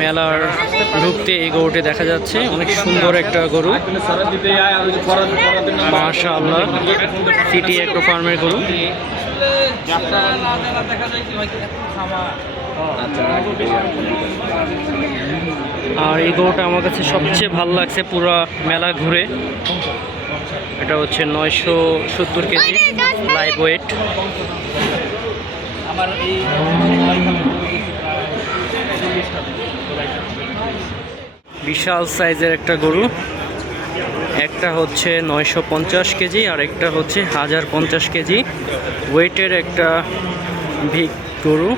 মেলার ঢুকতে এই গরুটি দেখা যাচ্ছে। অনেক সুন্দর একটা গরু। মাশাআল্লাহ। সিটি একটা ফার্মের গরু। আর এই গরুটা আমার কাছে সবচেয়ে ভালো লাগছে পুরো মেলা ঘুরে। এটা হচ্ছে নয়শো সত্তর কেজি লাইভ ওয়েট। বিশাল সাইজের একটা গরু। একটা হচ্ছে নয়শো পঞ্চাশ কেজি, আর একটা হচ্ছে হাজার পঞ্চাশ কেজি। ওয়েটের একটা ভিক গরু।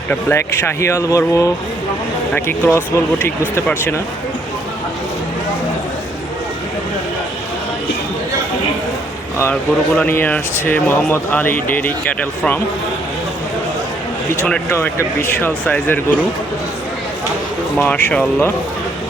একটা ব্ল্যাক শাহিয়াল বলব, নাকি ক্রস বলব, ঠিক বুঝতে পারছি না। আর গরুগুলো নিয়ে আসছে Mohammad Ali dairy cattle farm. পিছনেরটাও একটা বিশাল সাইজের গরু।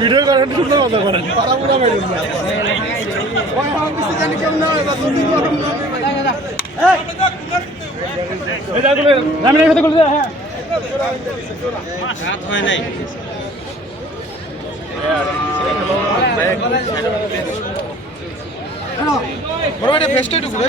ভিডিও করেন সুন্দর মতো করেন পাতা পুরা ভাই আমার কিছু জানি কেমন না এবার দুই দিন গরম না এটা গুলো রামিনের সাথে গুলো হ্যাঁ বড় এটা ফেস্টে একটু ঘুরে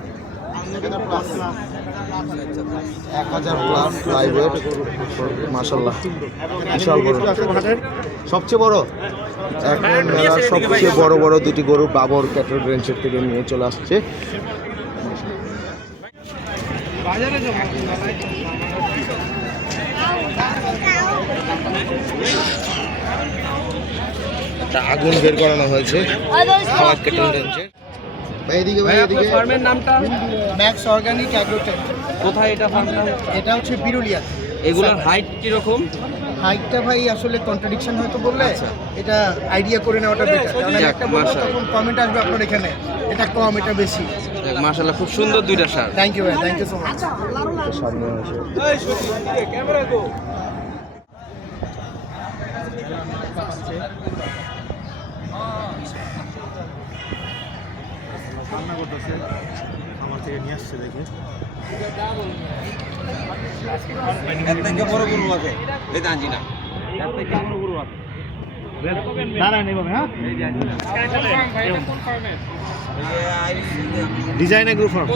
এক হাজার প্লাস প্রাইভেট মাসাল্লাহ বিশাল বড় সবচেয়ে বড়? এখন মেলার সবচেয়ে বড় বড় দুটি গরু বাবর ক্যাটল রেঞ্জের থেকে নিয়ে চলে আসছে। আগুন বের করানো হয়েছে। রেঞ্জের ভাই এদিকে ভাই এদিকে। ফার্মের নামটা? ম্যাক্স অর্গানিক অ্যাগ্রোটেক কোথায় এটা ফার্মটা এটা হচ্ছে বিরুলিয়া। এগুলোর হাইট কীরকম? হাইটটা ভাই আসলে কন্ট্রাডিকশন হয়তো বললে এটা আইডিয়া করে নেওয়াটা বেটার কারণ একটা মাশাআল্লাহ। তখন কমেন্ট আসবে আপনার এখানে। এটা কম এটা বেশি। মাশাআল্লাহ খুব সুন্দর দুইটা সার। থ্যাংক ইউ ভাই থ্যাংক ইউ সো মাচ সামনে আসে। রান্না করতেছে। আমার থেকে নিয়ে আসছে দেখে। হ্যাঁ? ডিজাইনের গ্রুপ ফার্ম